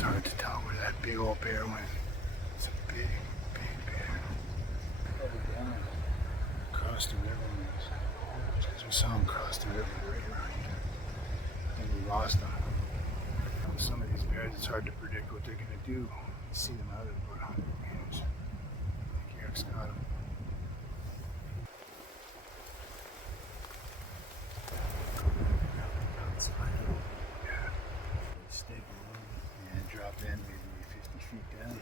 It's hard to tell where that big old bear went. It's a big, big bear. Across the river. Because we saw him cross the river right around here. And we lost him. Some of these bears, it's hard to predict what they're going to do. You see them out at about 100 meters. I think Eric's got him. Yeah. Stay below. Yeah, drop in maybe 50 feet down.